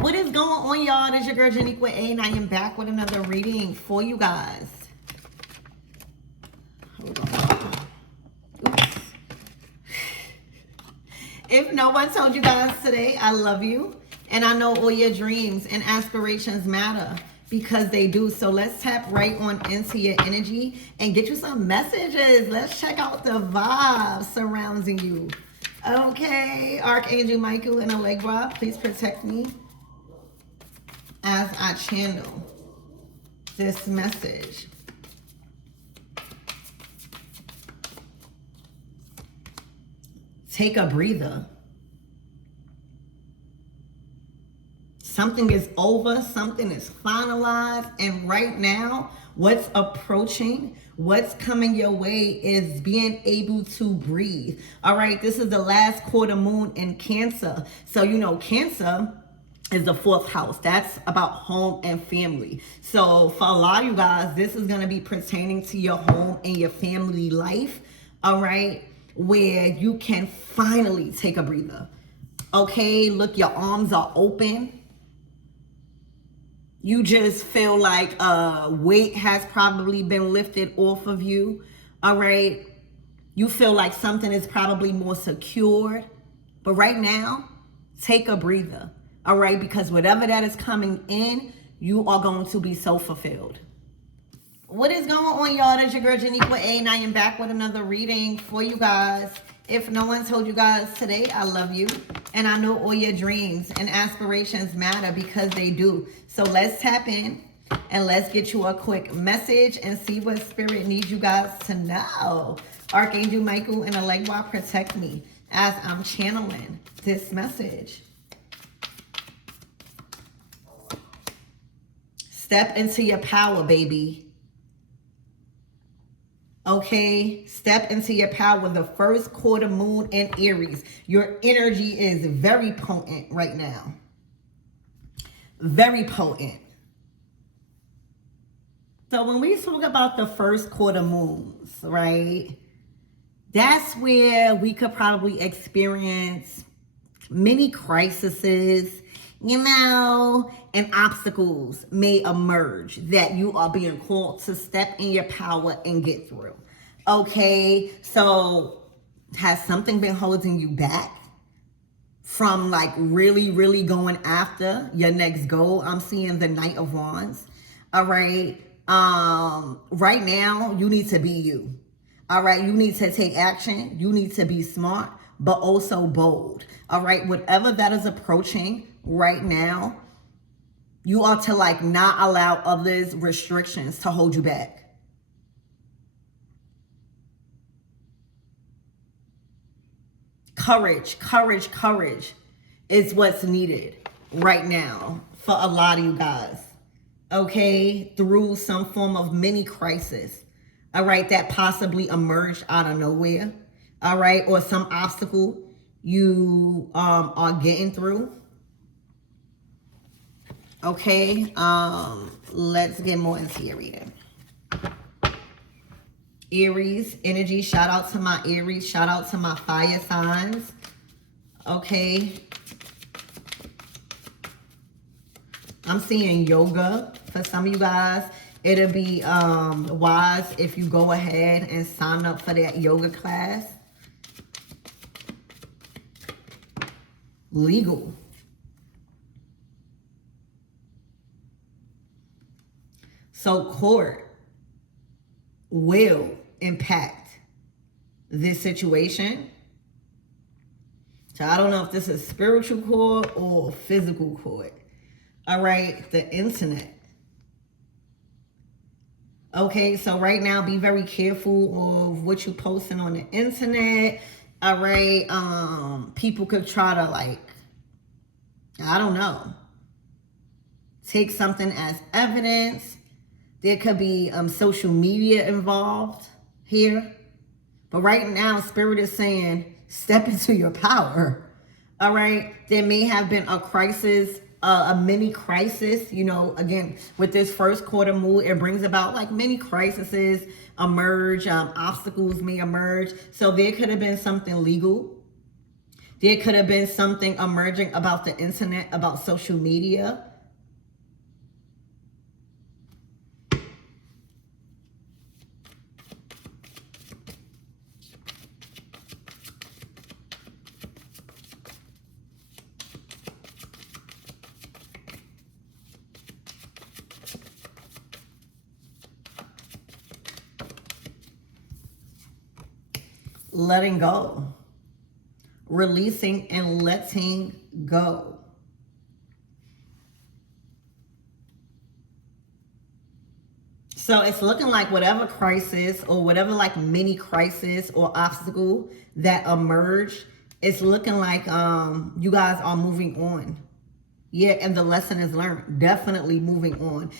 What is going on, y'all? This is your girl Janiqua A, and I am back with another reading for you guys. Hold on. Oops. If no one told you guys today, I love you. And I know all your dreams and aspirations matter because they do. So let's tap right on into your energy and get you some messages. Let's check out the vibes surrounding you. Okay, Archangel Michael and Allegra, please protect me as I channel this message. Take a breather. Something is over, something is finalized, and right now, what's approaching, what's coming your way is being able to breathe. All right, this is the last quarter moon in Cancer. So, you know, Cancer is the fourth house. That's about home and family. So for a lot of you guys, this is going to be pertaining to your home and your family life. All right, where you can finally take a breather. Okay, look, your arms are open. You just feel like a weight has probably been lifted off of you. All right, you feel like something is probably more secured. But right now, take a breather. All right, because whatever that is coming in, you are going to be so fulfilled. What is going on, y'all? That's your girl Janiqua A, and I am back with another reading for you guys. If no one told you guys today, I love you. And I know all your dreams and aspirations matter because they do. So let's tap in and let's get you a quick message and see what spirit needs you guys to know. Archangel Michael and Allegra, protect me as I'm channeling this message. Step into your power, baby. Okay, step into your power. The first quarter moon in Aries. Your energy is very potent right now. Very potent. So when we talk about the first quarter moons, right? That's where we could probably experience many crises, you know, and obstacles may emerge that you are being called to step in your power and get through. Okay, so has something been holding you back from like really going after your next goal? I'm seeing the Knight of Wands. All right, right now you need to be you. All right, you need to take action. You need to be smart, but also bold. All right, whatever that is approaching right now, you ought to like not allow others' restrictions to hold you back. Courage is what's needed right now for a lot of you guys. Okay, through some form of mini crisis. All right, that possibly emerged out of nowhere. All right, or some obstacle you are getting through. Okay, let's get more into your reading. Aries energy, shout out to my Aries, shout out to my fire signs. Okay. I'm seeing yoga for some of you guys. It'll be wise if you go ahead and sign up for that yoga class. Legal. So court will impact this situation. So I don't know if this is spiritual court or physical court. All right, the internet. Okay, so right now be very careful of what you're posting on the internet. All right, people could try to like, I don't know, take something as evidence. There could be social media involved here. But right now, Spirit is saying, step into your power. All right. There may have been a crisis, a mini crisis. You know, again, with this first quarter moon, it brings about like many crises emerge. Obstacles may emerge. So there could have been something legal There could have been something emerging about the internet, about social media. Letting go. Releasing and letting go. So it's looking like whatever crisis or whatever like mini crisis or obstacle that emerged, it's looking like you guys are moving on. Yeah, and the lesson is learned. Definitely moving on.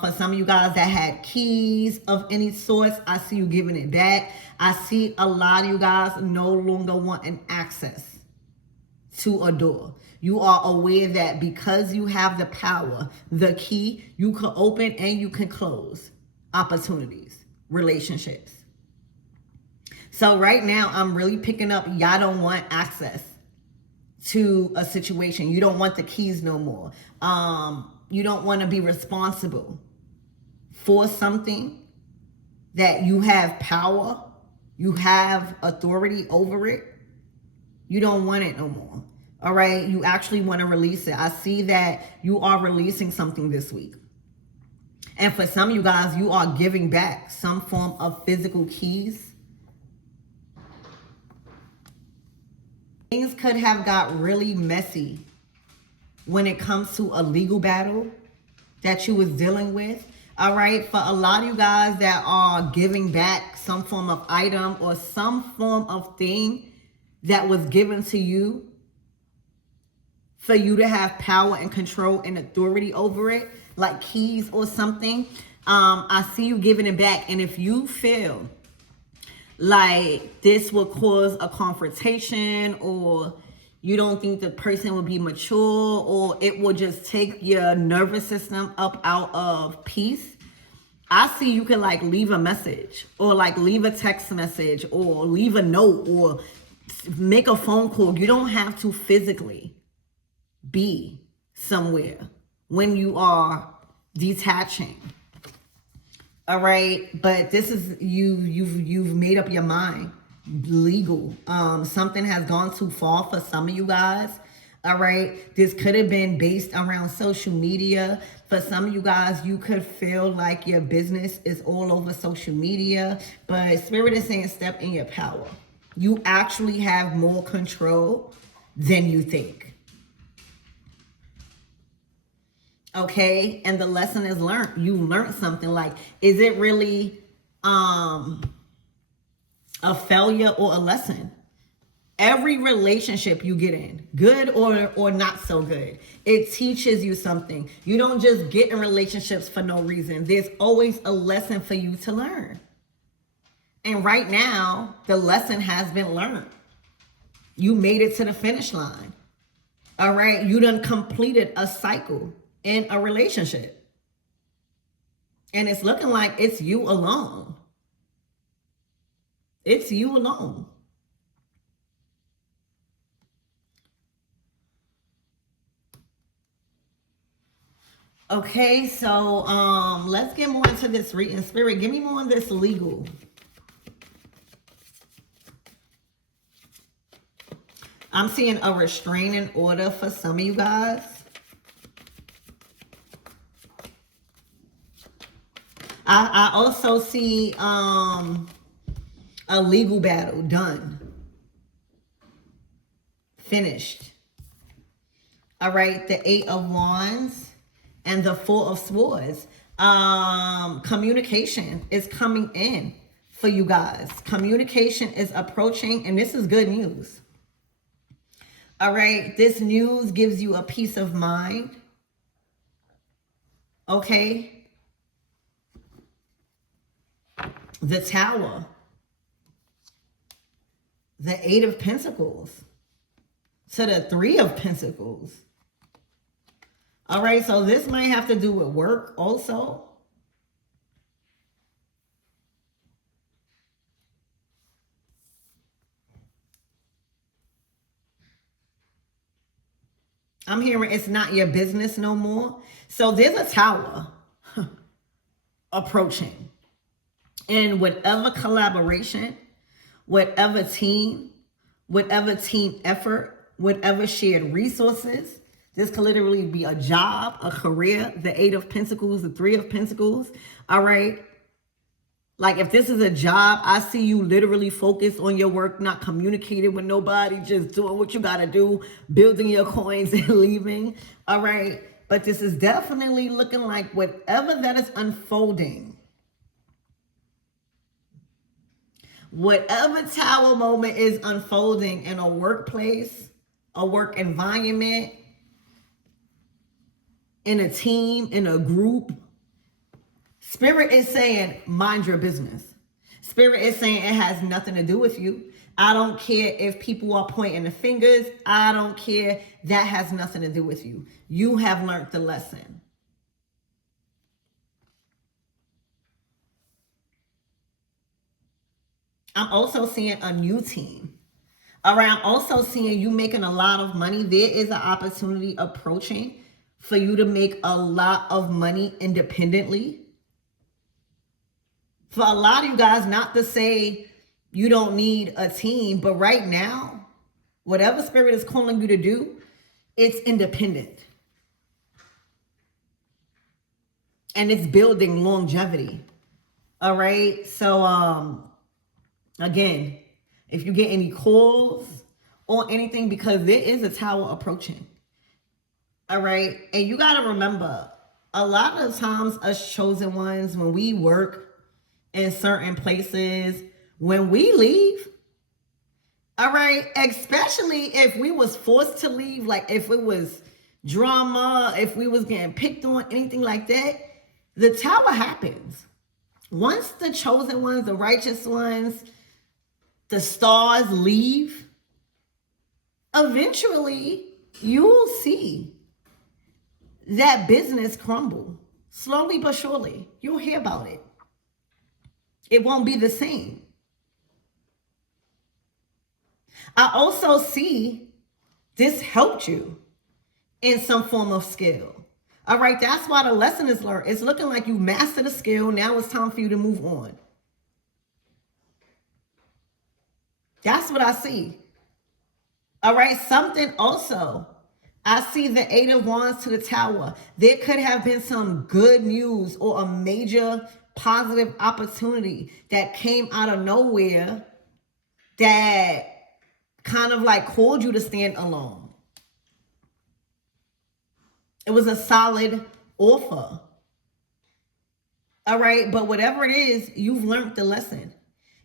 For some of you guys that had keys of any sort, I see you giving it back. I see a lot of you guys no longer wanting access to a door. You are aware that because you have the power, the key, you can open and you can close opportunities, relationships. So right now, I'm really picking up, y'all don't want access to a situation. You don't want the keys no more. You don't want to be responsible for something that you have power, you have authority over it. You don't want it no more. All right. You actually want to release it. I see that you are releasing something this week. And for some of you guys, you are giving back some form of physical keys. Things could have got really messy when it comes to a legal battle that you was dealing with. All right. For a lot of you guys that are giving back some form of item or some form of thing that was given to you for you to have power and control and authority over it, like keys or something. I see you giving it back. And if you feel like this will cause a confrontation, or you don't think the person will be mature, or it will just take your nervous system up out of peace, I see you can like leave a message or like leave a text message or leave a note or make a phone call. You don't have to physically be somewhere when you are detaching. All right, but this is you've made up your mind. Legal. Something has gone too far for some of you guys. All right, this could have been based around social media. For some of you guys, you could feel like your business is all over social media, but Spirit is saying step in your power. You actually have more control than you think. Okay, and the lesson is learned. You learned something. Like, is it really a failure or a lesson? Every relationship you get in, good or not so good, it teaches you something. You don't just get in relationships for no reason. There's always a lesson for you to learn. And right now, the lesson has been learned. You made it to the finish line. All right, you done completed a cycle in a relationship. And it's looking like it's you alone. It's you alone. Okay, so let's get more into this reading. Spirit, give me more on this legal. I'm seeing a restraining order for some of you guys. I also see a legal battle done. Finished. All right, the 8 of Wands and the 4 of Swords. Communication is coming in for you guys. Communication is approaching, and this is good news. All right, this news gives you a peace of mind. Okay. The Tower. The 8 of Pentacles. To the 3 of Pentacles. All right, so this might have to do with work also. I'm hearing it's not your business no more. So there's a tower approaching. And whatever collaboration, whatever team effort, whatever shared resources, this could literally be a job, a career, the Eight of Pentacles, the Three of Pentacles. All right. Like if this is a job, I see you literally focused on your work, not communicating with nobody, just doing what you got to do, building your coins and leaving. All right. But this is definitely looking like whatever that is unfolding, whatever tower moment is unfolding in a workplace, a work environment, in a team, in a group, Spirit is saying, mind your business. Spirit is saying it has nothing to do with you. I don't care if people are pointing the fingers. I don't care. That has nothing to do with you. You have learned the lesson. I'm also seeing a new team. All right, I'm also seeing you making a lot of money. There is an opportunity approaching for you to make a lot of money independently. For a lot of you guys, not to say you don't need a team, but right now, whatever Spirit is calling you to do, it's independent. And it's building longevity. All right. So, again, if you get any calls or anything, because there is a tower approaching. All right. And you got to remember, a lot of times us chosen ones, when we work in certain places, when we leave, all right, especially if we was forced to leave, like if it was drama, if we was getting picked on, anything like that, the tower happens. Once the chosen ones, the righteous ones, the stars leave, eventually you'll see that business crumble. Slowly but surely, you'll hear about it. It won't be the same. I also see this helped you in some form of skill. All right, that's why the lesson is learned. It's looking like you mastered a skill. Now it's time for you to move on. That's what I see. All right, something also. I see the Eight of Wands to the Tower. There could have been some good news or a major positive opportunity that came out of nowhere that kind of like called you to stand alone. It was a solid offer. All right, but whatever it is, you've learned the lesson.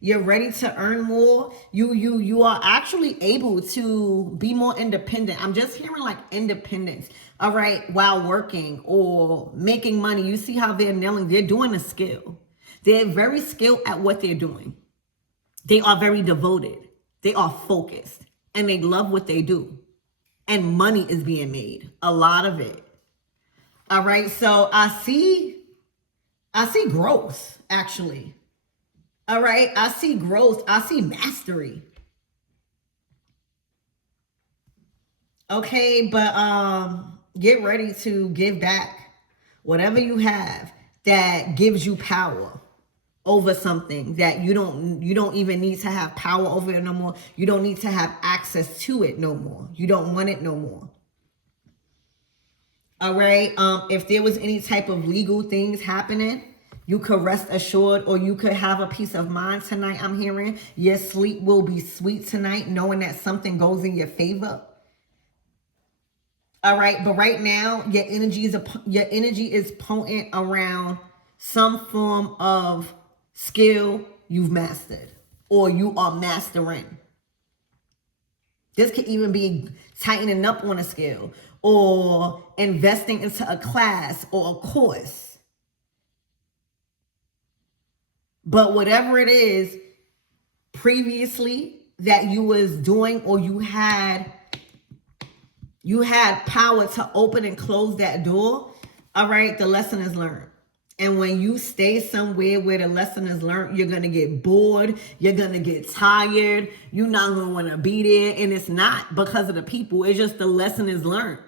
You're ready to earn more. You are actually able to be more independent. I'm just hearing like independence. All right, while working or making money. You see how they're nailing, they're doing a skill. They're very skilled at what they're doing. They are very devoted. They are focused and they love what they do. And money is being made, a lot of it. All right, so I see growth actually. All right, I see growth. I see mastery. Okay, but get ready to give back whatever you have that gives you power over something that you don't even need to have power over it no more. You don't need to have access to it no more. You don't want it no more. All right, if there was any type of legal things happening, you could rest assured, or you could have a peace of mind tonight. I'm hearing your sleep will be sweet tonight, knowing that something goes in your favor. All right, but right now your energy is potent around some form of skill you've mastered or you are mastering. This could even be tightening up on a skill or investing into a class or a course. But whatever it is previously that you was doing, or you had power to open and close that door, all right, the lesson is learned. And when you stay somewhere where the lesson is learned, you're going to get bored. You're going to get tired. You're not going to want to be there. And it's not because of the people. It's just the lesson is learned.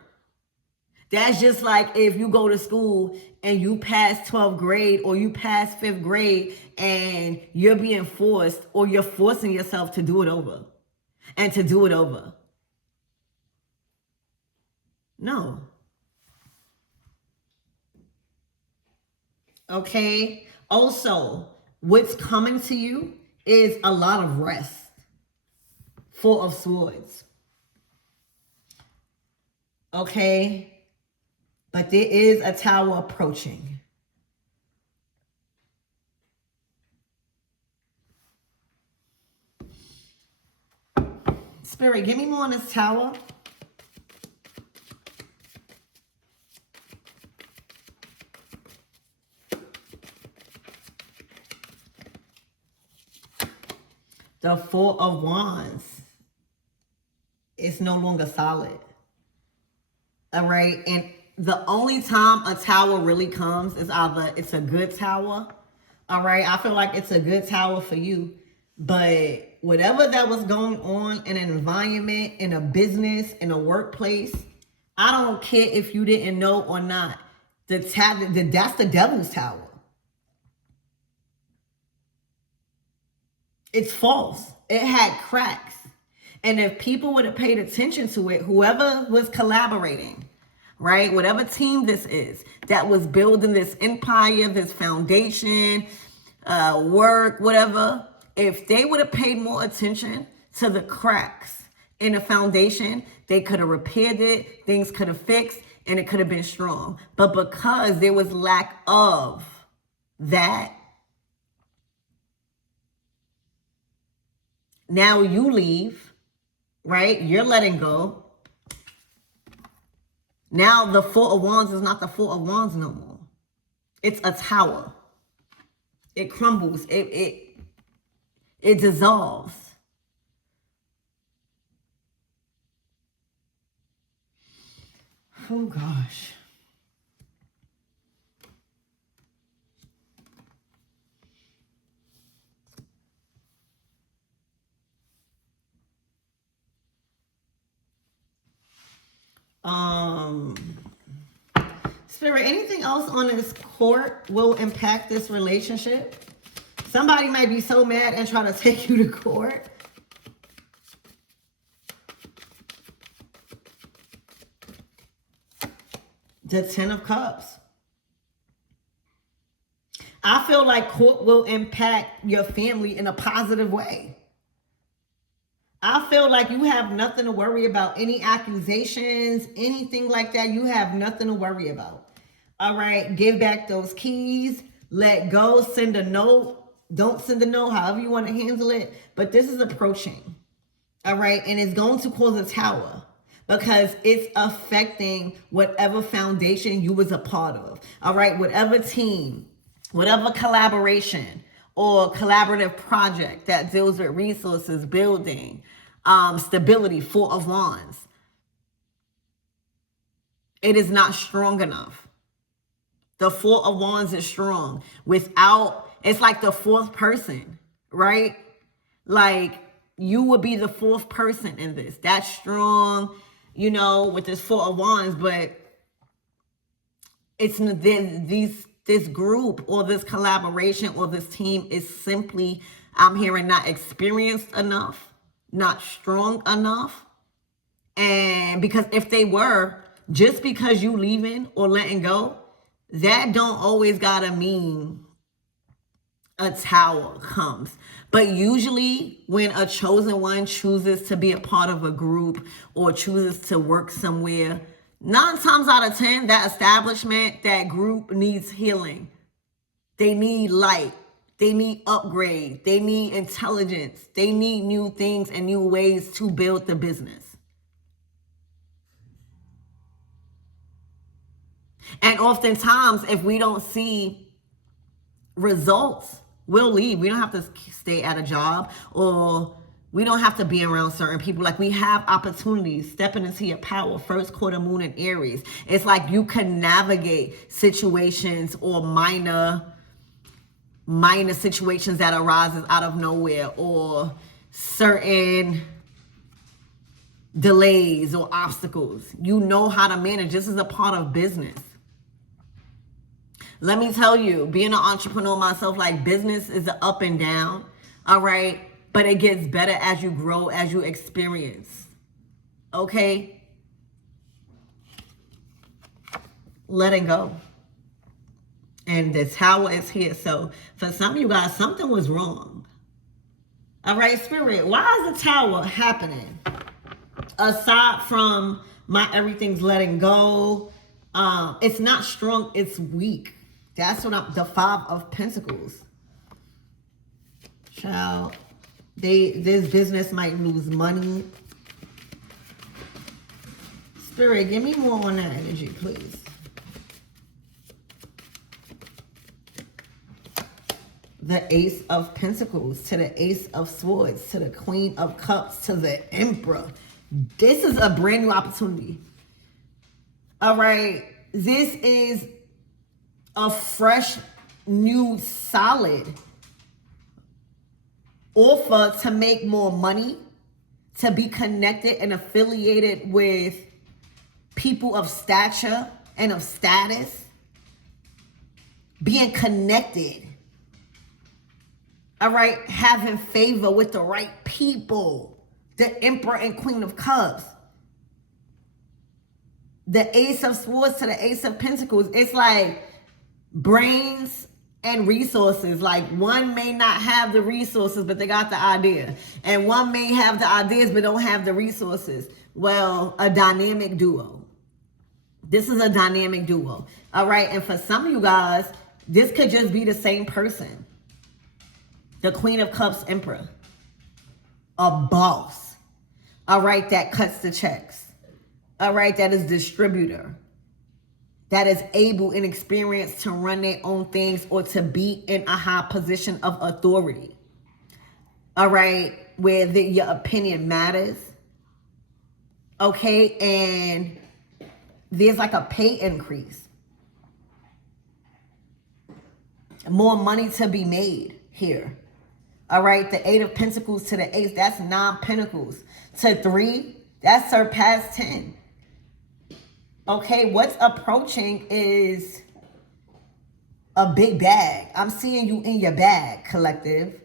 That's just like if you go to school and you pass 12th grade or you pass 5th grade and you're being forced or you're forcing yourself to do it over and to do it over. No. Okay. Also, what's coming to you is a lot of rest. Four of Swords. Okay. But there is a Tower approaching. Spirit, give me more on this Tower. The Four of Wands is no longer solid. All right. And the only time a tower really comes is either it's a good tower. All right. I feel like it's a good tower for you. But whatever that was going on in an environment, in a business, in a workplace, I don't care if you didn't know or not. That's the devil's tower. It's false. It had cracks. And if people would have paid attention to it, whoever was collaborating, right, whatever team this is that was building this empire, this foundation, work, whatever, if they would have paid more attention to the cracks in the foundation, they could have repaired it, things could have fixed, and it could have been strong. But because there was lack of that, now you leave, right? You're letting go. Now the Four of Wands is not the Four of Wands no more. It's a tower. It crumbles. It dissolves. Oh gosh. Spirit, anything else on this court will impact this relationship? Somebody might be so mad and try to take you to court. The Ten of Cups. I feel like court will impact your family in a positive way. I feel like you have nothing to worry about. Any accusations, anything like that, you have nothing to worry about. All right, give back those keys. Let go. Send a note. Don't send a note, however you want to handle it. But this is approaching. All right, and it's going to cause a tower because it's affecting whatever foundation you was a part of. All right, whatever team, whatever collaboration or collaborative project that deals with resources, building, stability, Four of Wands. It is not strong enough. The Four of Wands is strong. Without, it's like the fourth person, right? Like you would be the fourth person in this. That's strong, you know, with this Four of Wands, but it's this group or this collaboration or this team is simply, I'm hearing, not experienced enough, not strong enough. And because if they were, just because you leaving or letting go, that don't always gotta mean a tower comes. But usually when a chosen one chooses to be a part of a group or chooses to work somewhere, 9 times out of 10, that establishment, that group needs healing. They need light. They need upgrade. They need intelligence. They need new things and new ways to build the business. And oftentimes, if we don't see results, we'll leave. We don't have to stay at a job, or we don't have to be around certain people. Like, we have opportunities stepping into your power. First quarter moon in Aries. It's like you can navigate situations or minor situations that arises out of nowhere, or certain delays or obstacles. You know how to manage. This is a part of business. Let me tell you, being an entrepreneur myself, like, business is an up and down, all right? But it gets better as you grow, as you experience, okay? Letting go. And the tower is here. So for some of you guys, something was wrong. All right, Spirit, why is the tower happening? Aside from my everything's letting go, it's not strong, it's weak. That's what I'm, the Five of Pentacles. Child, this business might lose money. Spirit, give me more on that energy, please. The Ace of Pentacles to the Ace of Swords to the Queen of Cups to the Emperor. This is a brand new opportunity. All right. This is a fresh, new, solid offer to make more money, to be connected and affiliated with people of stature and of status. Being connected. All right, having favor with the right people. The Emperor and Queen of Cups. The Ace of Swords to the Ace of Pentacles. It's like brains and resources. Like, one may not have the resources, but they got the idea. And one may have the ideas, but don't have the resources. Well, a dynamic duo. This is a dynamic duo. All right, and for some of you guys, this could just be the same person. The Queen of Cups, Emperor. A boss. All right, that cuts the checks. All right, that is distributor. That is able and experienced to run their own things or to be in a high position of authority. All right, where your opinion matters. Okay, and there's like a pay increase. More money to be made here. All right, the Eight of Pentacles to the Ace, that's 9 Pentacles. To 3, that's surpassed 10. Okay, what's approaching is a big bag. I'm seeing you in your bag, collective.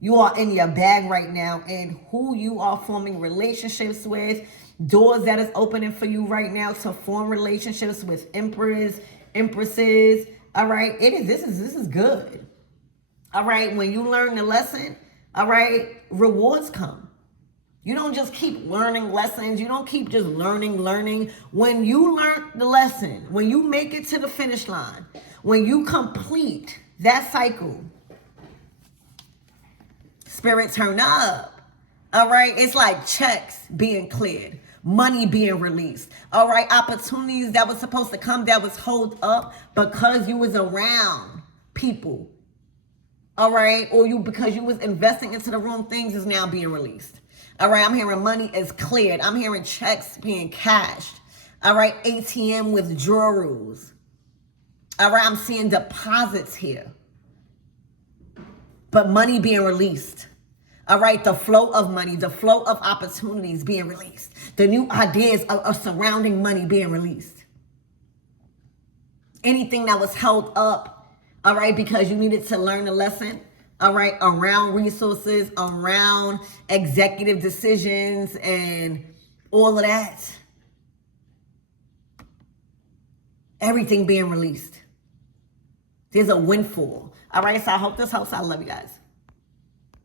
You are in your bag right now, and who you are forming relationships with, doors that is opening for you right now to form relationships with emperors, empresses. All right, this is good. All right, when you learn the lesson, all right, rewards come. You don't just keep learning lessons. You don't keep just learning. When you learn the lesson, when you make it to the finish line, when you complete that cycle, Spirit, turn up. All right, it's like checks being cleared, money being released. All right, opportunities that was supposed to come that was held up because you was around people. All right, or because you was investing into the wrong things is now being released. All right, I'm hearing money is cleared. I'm hearing checks being cashed. All right, ATM withdrawals. All right, I'm seeing deposits here. But money being released. All right, the flow of money, the flow of opportunities being released. The new ideas of surrounding money being released. Anything that was held up, all right, because you needed to learn a lesson, all right, around resources, around executive decisions and all of that. Everything being released. There's a windfall. All right, so I hope this helps. I love you guys.